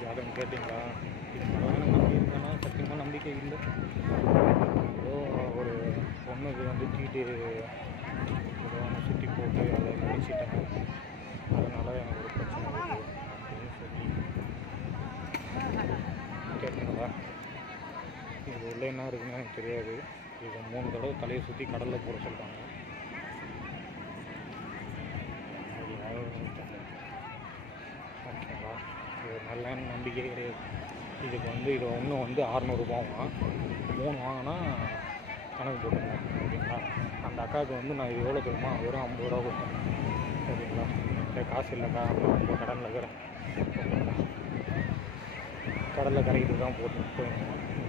ஜாதகம் கேட்டிங்களா? இது பரவாயில்ல, நம்பி இருக்கேன்னா சத்தியமாக நம்பிக்கை இல்லை. ஏதோ ஒரு பொண்ணுக்கு வந்து தீட்டு ஏதோ ஒன்று சுற்றி போட்டு அதை முடிச்சிட்டேன், அதனால் எனக்கு ஒரு பிரச்சனை வருது அப்படின்னு சொல்லி கேட்டிங்களா? இது உள்ள என்ன இருக்குன்னு எனக்கு தெரியாது. இது 3 தடவை தலையை சுற்றி கடலில் போட சொல்கிறாங்க. ஓகேங்களா? இது நல்ல நம்பிக்கை கிடையாது. இதுக்கு வந்து இது ஒன்றும் வந்து 600 ரூபாவா, 3 வாங்கினா கணக்கு போட்டுங்க. ஓகேங்களா? அந்த அக்காவுக்கு வந்து நான் இது எவ்வளோ தெரியுமா, வெறும் 50 ரூபா கொடுத்தேன். ஓகேங்களா? சரி, காசு இல்லைக்கா, ரொம்ப கடனில் இருக்கிறேன். ஓகேங்களா? கடலில் கரைக்கிட்டு தான் போய்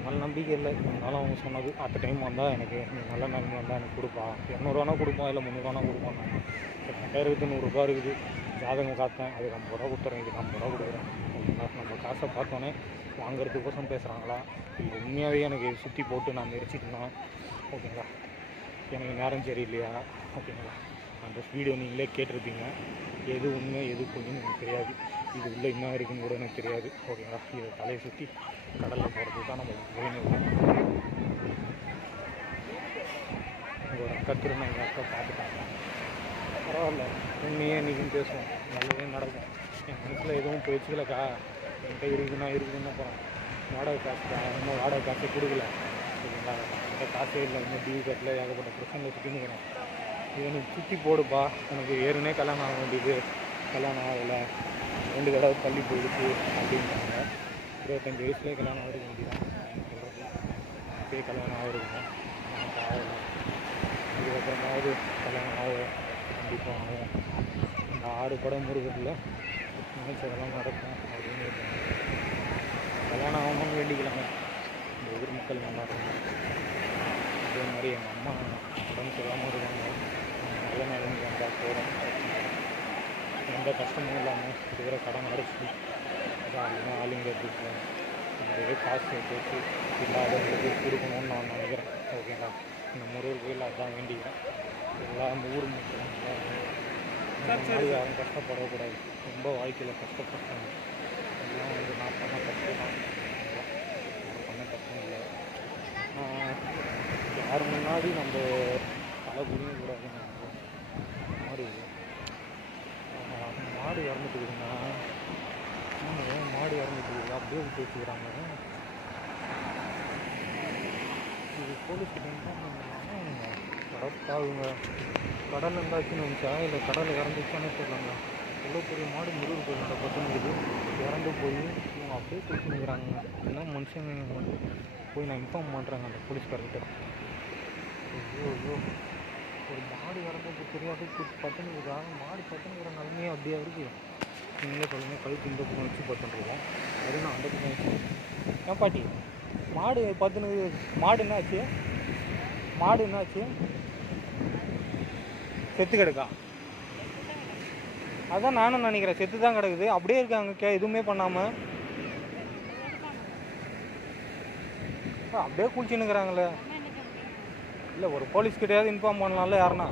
நல்ல நம்பிக்கை இல்லை. இருந்தாலும் அவங்க சொன்னது அடுத்த டைம் வந்தால் எனக்கு நல்ல நிலைமை வந்தால் எனக்கு கொடுப்பா, 200 கொடுப்பா, இல்லை 300 கொடுப்பாங்க. 2000 100 இருக்குது. ஜாதகம் காத்தேன், அதுக்கு 50 ரூபா கொடுத்துறேன், இதுக்கு 50 ரூபா கொடுக்குறேன். ஓகேங்களா? நம்ம காசை பார்த்தோன்னே வாங்கிறதுக்கோசம் பேசுகிறாங்களா, இல்லை உண்மையாகவே எனக்கு சுற்றி போட்டு நான் மெரிச்சிட்டேன்னா? ஓகேங்களா? எனக்கு நேரம் சரியில்லையா? ஓகேங்களா? அந்த வீடியோ நீங்களே கேட்டிருப்பீங்க. எது உண்மை எது பொய்ன்னு எனக்கு தெரியாது. இது உள்ளே என்ன இருக்குன்னு கூட எனக்கு தெரியாது. ஓகேங்களா? இதை தலையை சுற்றி கடலில் போகிறதுக்கு தான் நம்ம போயின்னு உங்களோட அக்கா திரும்ப எங்கள் அக்கா பார்த்துட்டாங்க. பரவாயில்ல, உண்மையே இன்றைக்கின்னு பேசுவோம், நல்லதே நடக்கும். என் மனசில் எதுவும் போயிடுச்சுலக்கா, என்கிட்ட இருக்குதுன்னா போகிறோம். வாடகை காசு இன்னும் வாடகை காசை கொடுக்கல. ஓகேங்களா? என்கிட்ட காசே இல்லை, இன்னும் டிவி கட்டில் ஏகப்பட்ட பிரச்சனையில் சுற்றினுக்கிறேன். இது எனக்கு சுற்றி போடுப்பா, எனக்கு ஏற்கனவே கல்யாணம் ஆக வேண்டியது, கல்யாணம் ஆகலை, 2 தடவை தள்ளி போயிடுச்சு அப்படின்றாங்க. 25 வயசுலேயே கல்யாணம் ஆகிருக்க வேண்டியதான் சொல்கிறது. இப்போயே கல்யாணம் ஆகிருக்குங்க, எனக்கு ஆகலை. இதுக்கப்புறமாவது கல்யாணம் ஆகும், கண்டிப்பாக ஆகும். இந்த 6 படம் முருகத்தில் நினைச்சதெல்லாம் நடக்கும் அப்படின்னு இருக்காங்க. கல்யாணம் ஆகணும்னு வேண்டிக்கலாங்க. இந்த ஊர் மக்கள் நல்லா இருக்கும். அதே மாதிரி எங்கள் அம்மா உடம்பு சரியாமல் இருக்காங்க. நல்ல நிலைமைக்கு வந்தால் போகிறோம். எந்த கஷ்டமும் இல்லாமல் இருக்கிற கடன் அடைச்சி ஜாலியாக ஆளுங்க இருக்கேன். நிறைய காசு பேசி இல்லாதவங்களுக்கு கொடுக்கணும்னு நான் நினைக்கிறேன். ஓகேங்களா? இந்த முருகர் கோயில் அதான் வேண்டிக்கிறேன். எல்லா ஊர் மக்களும் யாரும் கஷ்டப்படக்கூடாது. ரொம்ப வாழ்க்கையில் கஷ்டப்பட்டாங்க. எல்லாம் வந்து நான் பண்ண தப்பு தான், பண்ண தப்பும் இல்லை. யார் முன்னாடி நம்ம தலை புரியக்கூடாதுன்னு மாதிரி மாடு இறந்துட்டுக்குதுங்க. மாடு இறந்துட்டுக்குது, அப்படியே விட்டு வச்சுக்கிறாங்க. இது போலீஸ்கிட்ட இன்ஃபார்ம் பண்ணிடலாமா? கரெக்டாகுங்க. கடல் இருந்தாச்சுன்னு வந்துச்சா, இல்லை கடல் இறந்துச்சானே சொல்லலாங்க. இவ்வளோ பெரிய மாடு முருகர் கோயிலோட பத்துனுக்குது, இறந்து போய் இவங்க அப்படியே தூக்கினுக்கிறாங்க. என்ன மனுஷங்க போய் நான் இன்ஃபார்ம் பண்ணுறேங்க அந்த போலீஸ்கார்கிட்ட. ஐயோ, ஒரு மாடு இறந்தது தெரியாது, பத்துனுக்குதா? மாடு பத்துனுக்கிற நிலமையே அப்படியே இருக்குது. நீங்களே சொல்லுங்கள், கழுத்து இந்த பக்கம் வச்சு பத்துருவோம், அது நான் அந்த பக்கம் வச்சு. ஏன் பாட்டி, மாடு பத்துனுக்கு, மாடு என்னாச்சு? மாடு என்னாச்சு? செத்து கிடக்கா? அதான் நானும் நினைக்கிறேன், செத்து தான் கிடக்குது. அப்படியே இருக்காங்க, எதுவுமே பண்ணாமல் அப்படியே குளிச்சுன்னுக்குறாங்களே. இல்லை, ஒரு போலீஸ்கிட்டையாவது இன்ஃபார்ம் பண்ணலாம்ல யாருன்னா.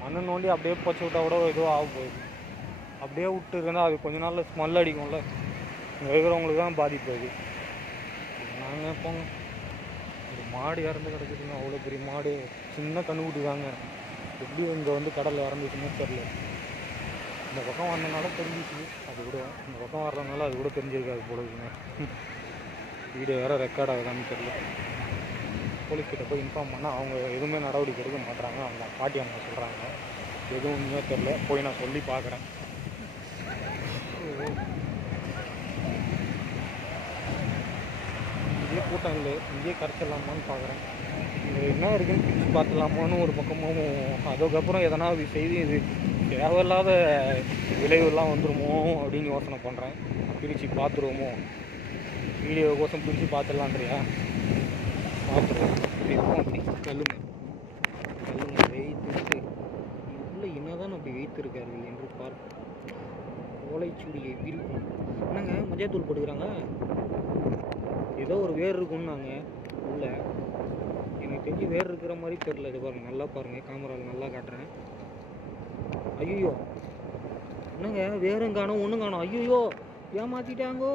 மண்ணு நோண்டி அப்படியே பச்சு விட்டா கூட எதுவும் ஆக போகுது. அப்படியே விட்டு இருந்தால் அது கொஞ்ச நாளில் ஸ்மெல் அடிக்கும்ல, இங்கே இருக்கிறவங்களுக்கு தான் பாதிப்பு. அது நாங்கள் போங்க, ஒரு மாடு இறந்து கிடக்குதுங்க. அவ்வளோ பெரிய மாடு, சின்ன கண்ணுக்குட்டி தாங்க. எப்படி இங்கே வந்து கடலில் இறந்துச்சுன்னு தெரியல. இந்த பக்கம் வந்தனால தெரிஞ்சிச்சு, அது கூட இந்த பக்கம் வர்றதுனால அது கூட தெரிஞ்சிருக்காது போல இருக்குங்க. வீடியோ வேறு ரெக்கார்ட் ஆகுதான்னு தெரியல. போலீஸ்கிட்ட போய் இன்ஃபார்ம் பண்ணால் அவங்க எதுவுமே நடவடிக்கை எடுக்க மாட்டுறாங்க. அவங்க பாட்டி அம்மா சொல்கிறாங்க, எதுவும் உண்மையாக தெரில, போய் நான் சொல்லி பார்க்குறேன். இங்கேயே கூட்டம் இல்லை, இங்கேயே கரைச்சிடலாமான்னு பார்க்குறேன். இது என்ன இருக்குன்னு பிரித்து பார்த்துலாமான்னு ஒரு பக்கமும், அதுக்கப்புறம் எதனா செய்தி இது தேவையில்லாத விளைவுலாம் வந்துடுமோ அப்படின்னு யோசனை பண்ணுறேன். பிரித்து பார்த்துருவோமோ, வீடியோ கோசம் பிரித்து பார்த்துடலான்றியா? பார்த்துருவோம். இருக்கும் அப்படி கல்லுங்க வெயிட்டு இவ்வளோ என்னதான் அப்படி வைத்திருக்கார்கள் என்று பார்ப்போம். ஓலைச்சுடியை விரிக்கும். என்னங்க மஞ்சள் போட்டுக்கிறாங்க? ஏதோ ஒரு வேர் இருக்கும்னாங்க உள்ள. எனக்கு தெரிஞ்சு வேர் இருக்கிற மாதிரி தெரில. இது பாருங்கள், நல்லா பாருங்கள், கேமராவில் நல்லா காட்டுறேன். ஐயோ, என்னங்க வேறும் காணும் ஒன்றும் காணும். ஐயோ ஏமாற்றிட்டாங்கோ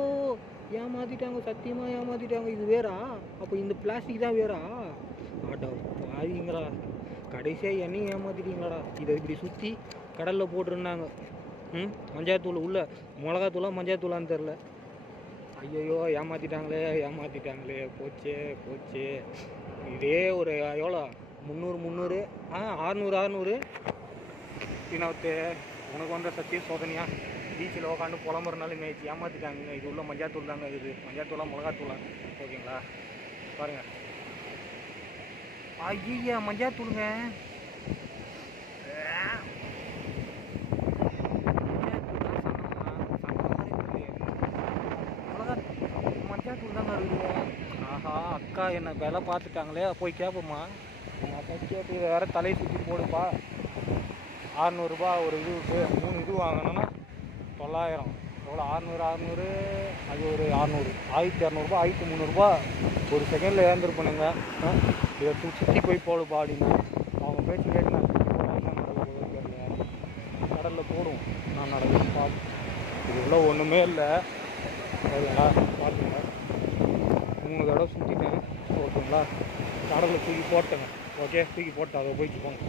ஏமாற்றிட்டாங்க, சத்தியமாக ஏமாற்றிட்டாங்க. இது வேறா? அப்போ இந்த பிளாஸ்டிக் தான் வேறா? ஆட்டோ பாதிங்களா, கடைசியாக என்னையும் ஏமாற்றிட்டீங்களாடா. இதை இப்படி சுற்றி கடலில் போட்டிருந்தாங்க. மஞ்சாத்தூள் உள்ள மிளகாத்தூளா மஞ்சாத்தூளான்னு தெரில. ஐயோ ஏமாற்றிட்டாங்களே போச்சே போச்சே. இதே ஒரு எவ்வளோ 300 600 இன்னொருத்த உனக்கு வந்த சத்திய சோதனையா பீச்சில் உட்காந்து புலம்புறனாலும் மேய்ச்சி ஏமாற்றிட்டாங்க. இது உள்ள மஞ்சாத்தூள் தாங்க, இது மஞ்சாத்தூளா மிளகாத்தூளா ஓகேங்களா? பாருங்கள். ஐயா மஞ்சாத்தூளுங்க, மஞ்சாத்தூள் தாங்க இருக்கும். ஆஹா அக்கா என்னை விலை பார்த்துட்டாங்களே, போய் கேட்போம்மா. அக்கா கேட்டு வேறு தலையை சுற்றி போடுப்பா. 600 ஒரு இதுவுக்கு 3 இது வாங்கினோன்னா 900. எவ்வளோ 600 அது ஒரு 600, 1200 1300 ஒரு செகண்டில் ஏந்திருப்பணுங்க. இதை சுற்றி போய் போடுப்பா அப்படின்னு அவங்க பேச்சு கேட்டு நான் சுற்றி போடாமல் நடக்க போகுது தெரியல. கடலில் போடும் நான் நடக்க பார்த்து. இது உள்ள ஒன்றுமே இல்லை ஓகேங்களா? பார்த்துங்க 3 தடவை சுற்றிட்டேன் ஓகேங்களா? கடலில் தூக்கி போட்டேங்க. ஓகே தூக்கி போட்டு அதை போய்க்கு போங்க.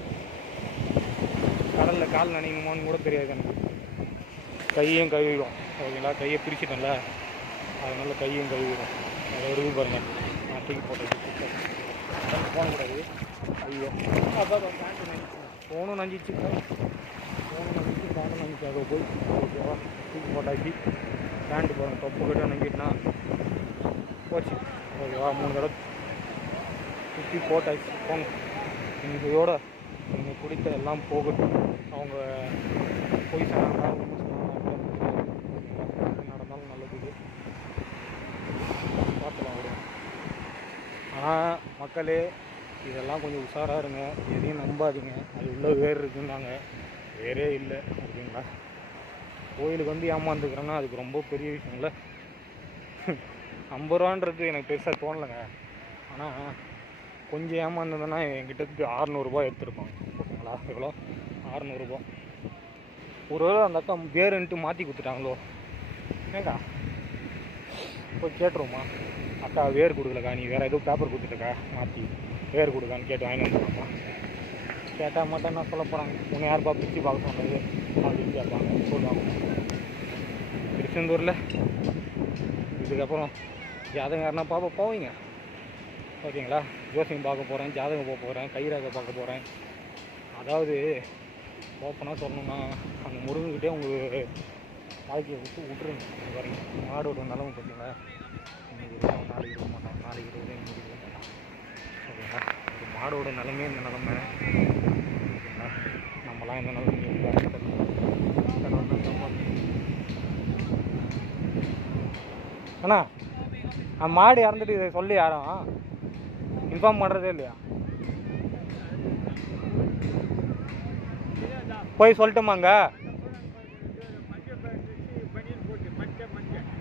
கடலில் கால் நனையுமான்னு கூட தெரியாது எனக்கு. கையும் கழுவிடும் ஓகேங்களா? கையை பிரிச்சுட்டேன்ல அதனால் கையும் கழுவிடும். அதை ஒரு இது பாருங்கள், நான் தூக்கி போட்டது போகக்கூடாது. ஐயோ அப்போ பேண்ட்டு நஞ்சிச்சு, ஃபோனும் நஞ்சிச்சு, பேண்ட்டு நஞ்சிச்சு. அதை போய் ஓகேவா தூக்கி போட்டாச்சு. பேண்ட்டு போகிறேன் தொப்பு கிட்ட நஞ்சிட்டுனா போச்சு ஓகேவா? 3 தடவை சுற்றி போட்டாச்சு. போங்க இதையோட நீங்கள் பிடித்த எல்லாம் போகட்டும். அவங்க போய் சொன்னாங்க நடந்தாலும் நல்லது பார்த்துலாம் விடுவோம். ஆனால் மக்களே இதெல்லாம் கொஞ்சம் உஷாராக இருங்க, எதையும் நம்பாதீங்க. அது உள்ளே வேறு இருக்குன்னாங்க, வேறே இல்லை ஓகேங்களா? கோயிலுக்கு வந்து ஏமாந்துக்கிறேன்னா அதுக்கு ரொம்ப பெரிய விஷயம்ல. 50 ரூபான்றது எனக்கு பெருசாக தோணலைங்க. ஆனால் கொஞ்சம் ஏமாந்ததுன்னா என்கிட்ட 600 எடுத்துருப்பாங்க ஓகேங்களா? எவ்வளோ 600. ஒருவேளை அந்த அக்கா வேறுன்ட்டு மாற்றி கொடுத்துட்டாங்களோ ஏங்கா? போய் கேட்டுருவோமா? அக்கா வேர் கொடுக்கலக்கா, நீ வேறு எதுவும் பேப்பர் கொடுத்துட்டக்கா மாற்றி வேர் கொடுக்கான்னு கேட்டு வாங்கி வந்துடுவாமா? கேட்டால் மட்டும் நான் சொல்ல போகிறாங்க, உன்னை யாருப்பா பிரித்து பார்க்க சொன்னது அப்படின்னு கேட்பாங்க, சொல்லுவாங்க. திருச்செந்தூரில் இதுக்கப்புறம் ஜாதகம் யாருன்னா போவீங்க ஓகேங்களா? ஜோசியம் பார்க்க போகிறேன், ஜாதகம் போக போகிறேன், கைராக பார்க்க போகிறேன். அதாவது ஓப்பனாக சொல்லணுன்னா அந்த முருகன்கிட்டே உங்களுக்கு வாழ்க்கையை விட்டுருங்க. பாருங்க மாடோட நிலமை பார்த்தீங்களா? இன்றைக்கி இருபது நாளைக்கு இருக்க மாட்டோம், நாளைக்கு 20 இன்றைக்கி இருக்க மாட்டோம் ஓகேங்களா? ஒரு மாடோட நிலமே இந்த நிலமை ஓகேங்களா? நம்மளாம் இந்த நிலமை அண்ணா மாடு இறந்துட்டு இதை சொல்லி யாரும் இன்ஃபார்ம் பண்ணுறதே இல்லையா? போய் சொல்லட்டுமாங்க?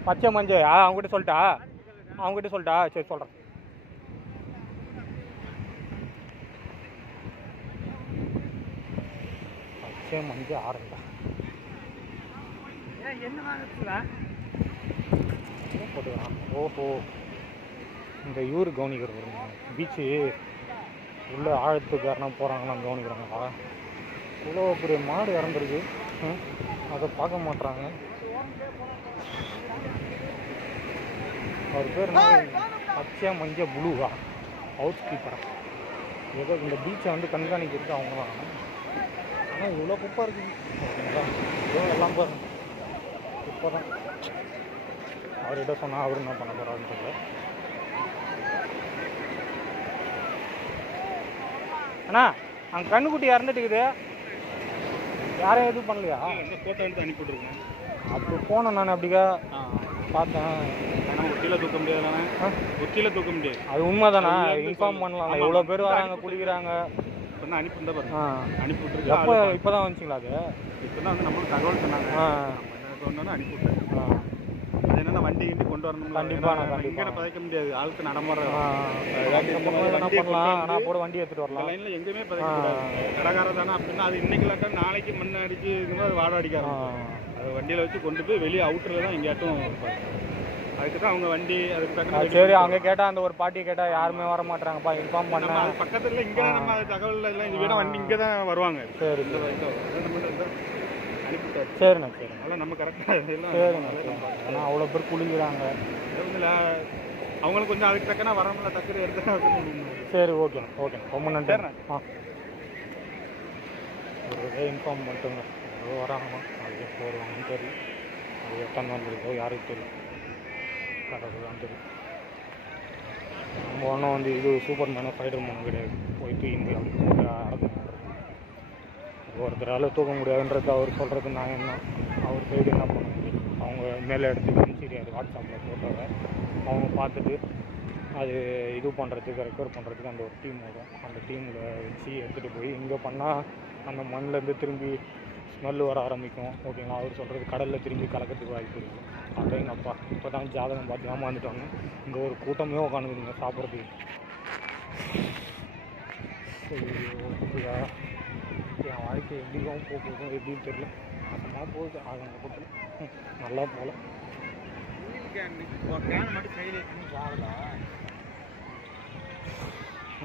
பச்சை மஞ்சள் அவங்ககிட்ட சொல்லிட்டா சரி சொல்கிறேன். பச்சை மஞ்சள் ஆரண்டா போட்டுக்கலாம். ஓஹோ இந்த இவர் கவனிக்கிறது பீச்சு உள்ள ஆழத்துக்கு யாருனா போகிறாங்களாம் கவனிக்கிறாங்களா? இவ்வளோ பெரிய மாடு இறந்துருக்கு, அதை பார்க்க மாட்டுறாங்க. அவர் பேர் என்ன? பச்சை மஞ்சள் புளுவா ஹவுஸ் கீப்பரா ஏதோ இந்த பீச்சை வந்து கண்காணிக்கிறது அவங்க தான். ஆனால் இவ்வளோ குப்பை இருக்குது ஓகேங்களா? இவ்வளோ எல்லாம் பாருங்க குப்பை தான். அவர்கிட்ட சொன்னால் அவர் என்ன பண்ண போகிறாருன்னு தெரியல. அண்ணா அங்கே கண்ணுக்குட்டி இறந்துட்டுக்குது, யாரையும் எதுவும் பண்ணலையா? ஃபோட்டோ எடுத்து அனுப்பிவிட்ருக்கேன். அப்போ போனேன் நான் அப்படிக்கா பார்த்தேன். ஏன்னா ஒட்டியில் தூக்க முடியாது. அது உண்மை தானே? இன்ஃபார்ம் பண்ணலாம். எவ்வளோ பேர் வராங்க குளிக்கிறாங்க. இப்போ தான் அனுப்பியிருந்தா பாருங்க, அனுப்பிவிட்ருக்கு. இப்போ தான் வந்துச்சிங்களா? அது இப்போ தான் வந்து நம்மளுக்கு தகவல் சொன்னாங்க, நம்ம என்ன சொன்னோன்னு அனுப்பிவிட்டேன். என்னென்ன வண்டி கிண்டி கொண்டு வரணும். கண்டிப்பாக இங்கே பதைக்க முடியாது, ஆளுக்கு நடைமுறை பண்ணலாம். ஆனால் கூட வண்டி எடுத்துகிட்டு வரலாம். லைனில் எங்கேயுமே பதைக்கக்கூடாது. கடைக்காரர் தானே அப்படின்னா அது இன்னைக்கு இல்லாட்டா நாளைக்கு மண் அடிச்சு இருக்கும்போது அது வாடகை அடிக்க ஆரம்பிக்கும். அது வண்டியில் வச்சு கொண்டு போய் வெளியே அவுட்டரில் தான் எங்கேயாட்டும் அதுக்கு தான் அவங்க வண்டி அதுக்கு தக்க. சரி, அவங்க கேட்டால் அந்த ஒரு பாட்டியை கேட்டால் யாருமே வர மாட்டாங்கப்பா, இன்ஃபார்ம் பண்ண. அது பக்கத்தில் இங்கே நம்ம அது தகவல் எல்லாம் இது விட வண்டி இங்கே தான் வருவாங்க. சரி அனுப்பிட்டாரு. சரிண்ணா சரி. அதெல்லாம் நம்ம கரெக்டாக எல்லாம் சரிண்ணா. ஆனால் அவ்வளோ பேர் குளிக்கிறாங்க. அவங்களுக்கு கொஞ்சம் அதுக்கு தக்கனா வரமுல்ல டக்குனு எடுத்து. சரி ஓகேண்ணா ஓகேண்ணா, ரொம்ப நன்றி. ஆ ஒரு இன்ஃபார்ம் பண்ணிட்டுங்க, ஏதோ வராங்கம்மா, அதுக்கு போடுவாங்கன்னு தெரியும். அது எத்தனை வந்துருக்கோ யாருக்கு தெரியும், கடவுள் தான் தெரியும். நம்ம ஒன்றும் வந்து இது சூப்பர் மேனோ ஃபைட்டர் மேனோ கிடையாது. போயிட்டு இங்கே அப்படி அடக்கம் ஒருத்தரால் தூக்க முடியாதுன்றது அவர் சொல்கிறது. நான் என்ன அவர் சைடு என்ன பண்ண முடியும்? அவங்க மேலே எடுத்து சரி அது வாட்ஸ்அப்பில் போட்டோவை அவங்க பார்த்துட்டு அது இது பண்ணுறதுக்கு ரெக்கவர் பண்ணுறதுக்கு அந்த ஒரு டீம் வரும். அந்த டீமில் வச்சு எடுத்துகிட்டு போய் இங்கே பண்ணால் அந்த மண்ணிலேருந்து திரும்பி ஸ்மெல்லு வர ஆரம்பிக்கும். ஓகேங்களா? அவர் சொல்கிறது கடலில் திரும்பி கலக்கிறதுக்கு வாய்ப்பு இருக்குது. அப்போ எங்கள் அப்பா இப்போ தான் ஜாதகம் பார்த்து ஏமாந்துட்டாங்க. இங்கே ஒரு கூட்டமே உட்காந்துக்குதுங்க சாப்பிட்றதுக்கு. ஓகேயா, என் வாழ்க்கை எப்படியும் போகும் எப்படின்னு தெரியல. அப்புறமா போகுது ஆகும் பக்கத்தில் நல்லா போகல.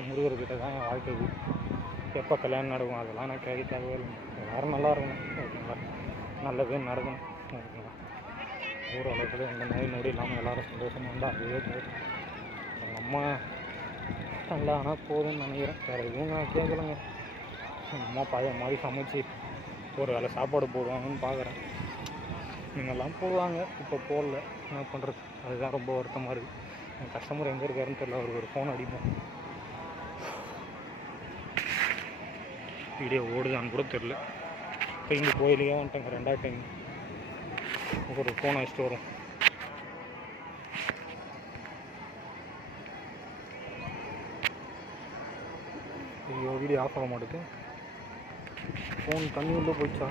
முருகர்கிட்ட தான் என் வாழ்க்கைக்கு எப்போ கல்யாணம் நடக்கும் அதெல்லாம் நான் கேட்கவே இல்லை. எல்லோரும் நல்லா இருக்கணும். ஓகேங்களா? நல்லதே நடக்கணும். ஓகேங்களா? ஊரளவுக்கு எந்த நோய் நொடி இல்லாமல் எல்லோரும் சந்தோஷமாக இருந்தால் அதுவே போதும். எங்கள் அம்மா நல்லா ஆனால் போதும்னு நினைக்கிறேன். வேறு எதுவும் நான் கேட்கலைங்க. எங்கள் அம்மா பழைய மாதிரி சமைச்சு ஒரு வேளை சாப்பாடு போடுவாங்கன்னு பார்க்குறேன். நீங்கள்லாம் போடுவாங்க, இப்போ போடல. என்ன பண்ணுறது? அதுதான் ரொம்ப வருத்தமாக இருக்குது. என் கஸ்டமர் எங்கே இருக்காருன்னு தெரியல. அவருக்கு ஒரு ஃபோன் அடிப்போம். வீடியோ ஓடுதான்னு கூட தெரில. இப்போ இங்கே கோயிலுக்கே வந்துட்டேங்க 2வது டைம். ஒரு ஃபோன் அடிச்சுட்டு வரும். ஐயோ வீடியோ ஆஃப் ஆக மாட்டேது. ஃபோன் தண்ணி உள்ளே போயிடுச்சா?